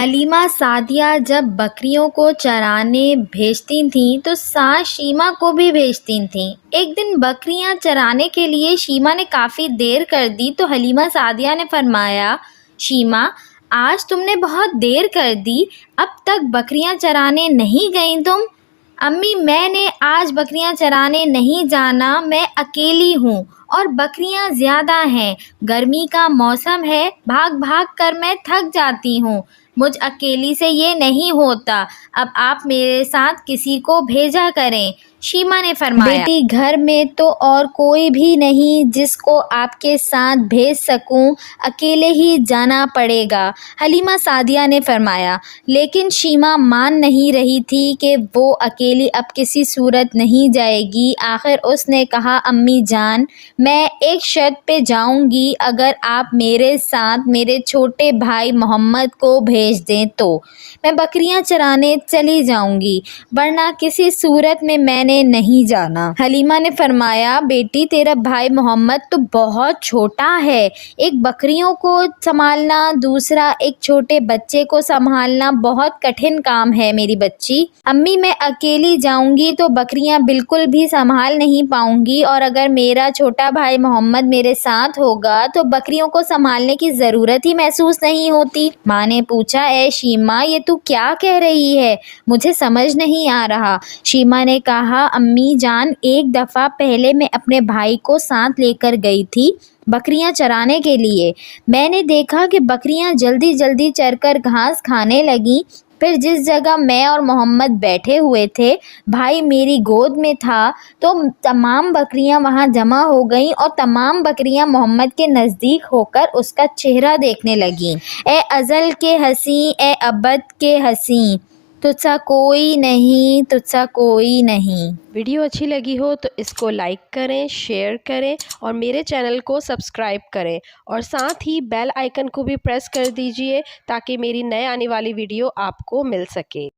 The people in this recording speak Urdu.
حلیمہ سعدیہ جب بکریوں کو چرانے بھیجتی تھیں تو ساتھ شیمہ کو بھی بھیجتی تھیں۔ ایک دن بکریاں چرانے کے لیے شیمہ نے کافی دیر کر دی تو حلیمہ سعدیہ نے فرمایا، شیمہ آج تم نے بہت دیر کر دی، اب تک بکریاں چرانے نہیں گئیں تم؟ امی میں نے آج بکریاں چرانے نہیں جانا، میں اکیلی ہوں اور بکریاں زیادہ ہیں، گرمی کا موسم ہے، بھاگ بھاگ کر میں تھک جاتی ہوں، مجھ اکیلی سے یہ نہیں ہوتا، اب آپ میرے ساتھ کسی کو بھیجا کریں۔ شیمہ نے فرمایا، بیٹی گھر میں تو اور کوئی بھی نہیں جس کو آپ کے ساتھ بھیج سکوں، اکیلے ہی جانا پڑے گا۔ حلیمہ سعدیہ نے فرمایا، لیکن شیمہ مان نہیں رہی تھی کہ وہ اکیلی اب کسی صورت نہیں جائے گی۔ آخر اس نے کہا، امی جان میں ایک شرط پہ جاؤں گی، اگر آپ میرے ساتھ میرے چھوٹے بھائی محمد کو بھیج دیں تو میں بکریاں چرانے چلی جاؤں گی، ورنہ کسی صورت میں نے نہیں جانا۔ حلیمہ نے فرمایا، بیٹی تیرا بھائی محمد تو بہت چھوٹا ہے، ایک بکریوں کو سنبھالنا، دوسرا ایک چھوٹے بچے کو سنبھالنا بہت کٹھن کام ہے میری بچی۔ امی میں اکیلی جاؤں گی تو بکریاں بالکل بھی سنبھال نہیں پاؤں گی، اور اگر میرا چھوٹا بھائی محمد میرے ساتھ ہوگا تو بکریوں کو سنبھالنے کی ضرورت ہی محسوس نہیں ہوتی۔ ماں نے پوچھا، اے شیمہ یہ تو کیا کہہ رہی ہے، مجھے سمجھ نہیں آ رہا۔ شیمہ نے کہا، امی جان ایک دفعہ پہلے میں اپنے بھائی کو ساتھ لے کر گئی تھی بکریاں چرانے کے لیے، میں نے دیکھا کہ بکریاں جلدی جلدی چر کر گھاس کھانے لگیں، پھر جس جگہ میں اور محمد بیٹھے ہوئے تھے، بھائی میری گود میں تھا، تو تمام بکریاں وہاں جمع ہو گئیں اور تمام بکریاں محمد کے نزدیک ہو کر اس کا چہرہ دیکھنے لگیں۔ اے ازل کے حسین، اے ابد کے حسین، تجھ سا کوئی نہیں، تجھ سا کوئی نہیں۔ ویڈیو اچھی لگی ہو تو اس کو لائک کریں، شیئر کریں اور میرے چینل کو سبسکرائب کریں، اور ساتھ ہی بیل آئیکن کو بھی پریس کر دیجئے تاکہ میری نئے آنے والی ویڈیو آپ کو مل سکے۔